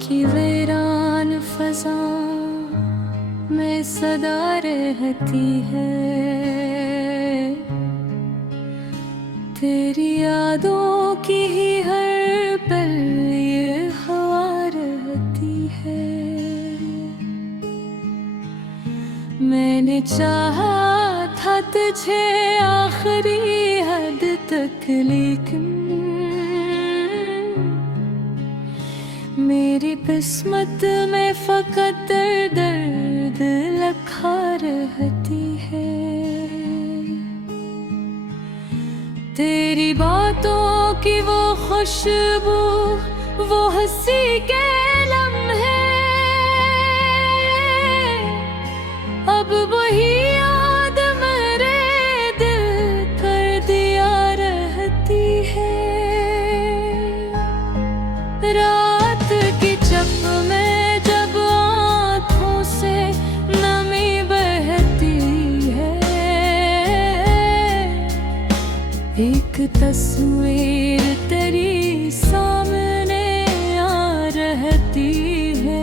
की वीरान फजा में सदा रहती है, तेरी यादों की ही हर पल ये हवा रहती है। मैंने चाहा था तुझे आखिरी हद तक, लेकिन मेरी किस्मत में फकत दर्द लिखा रहती है। तेरी बातों की वो खुशबू, वो हंसी के लम्हे, अब वही याद मेरे दिल कर दिया रहती है। रात की चप में जब आँखों से नमी बहती है, एक तस्वीर तेरी सामने आ रहती है।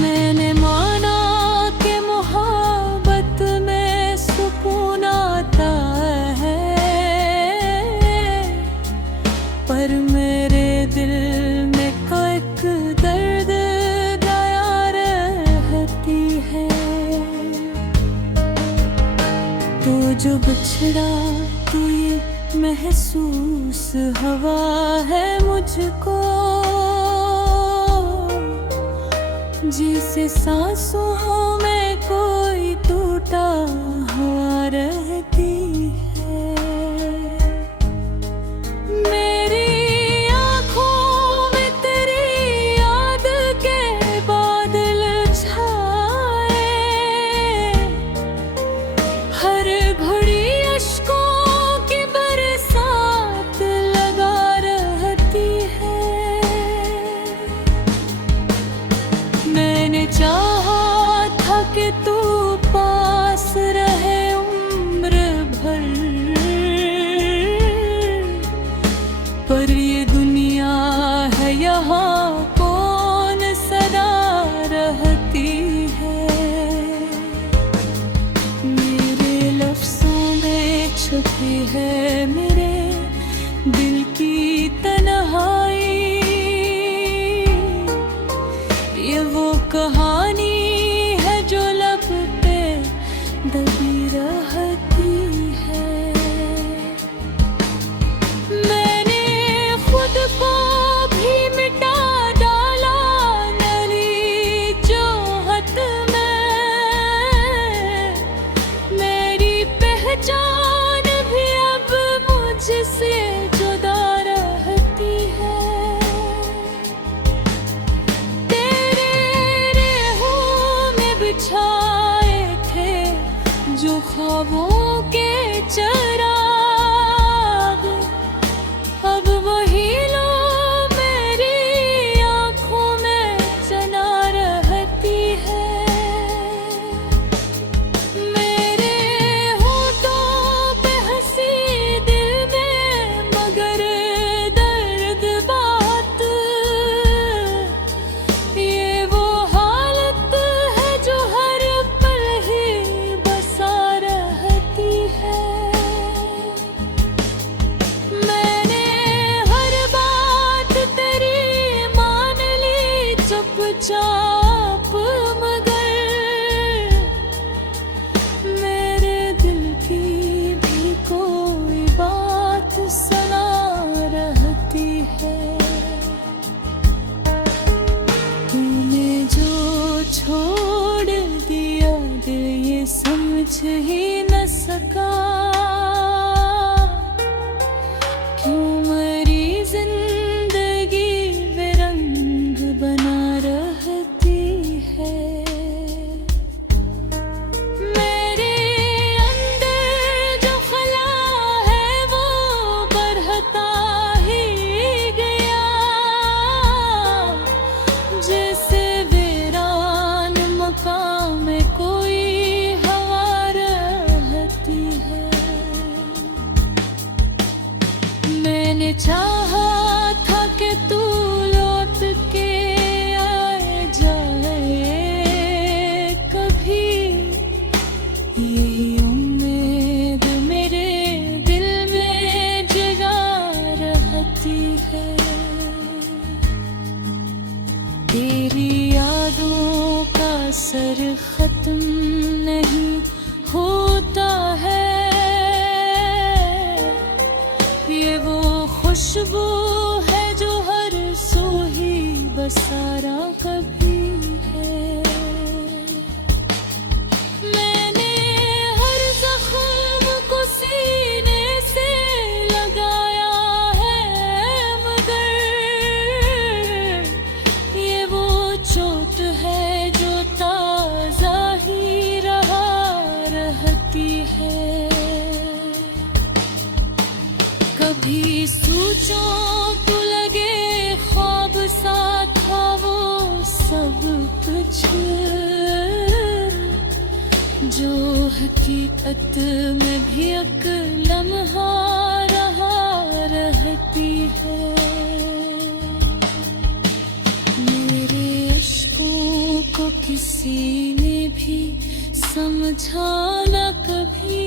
मैंने माना कि मोहब्बत में सुकून आता है, पर मेरे दिल में एक दर्द दया रहती है। तो जो बिछड़ा तू ये महसूस हवा है मुझको, जिसे सांसों में कोई टूटा हुआ रहती है। मेरी आँखों में तेरी याद के बादल छाए, हर घड़ी अश्कों की बरसात लगा रहती है। मैंने चाहा था कि तू पास रहे उम्र भर, पर ये दुनिया है यहाँ कौन सदा रहती है। मेरे लफ्ज़ों में छुपी है मेरे दिल की तन्हाई, ये वो कहानी है जो लब पे दबी रहती है। मैंने खुद को भी मिटा डाला नली चाहत में, मेरी पहचान भी अब मुझसे जुदा खुशबू है जो हर सू ही बसारा कभी है। मैंने हर जख्म को सीने से लगाया है, मगर ये वो चोट है जो ताजा ही रहती है। कभी सोचों को लगे ख्वाब सा था वो सब कुछ, जो हकीकत में भी एक लम्हा रहती है। मेरे इश्कों को किसी ने भी समझा न कभी,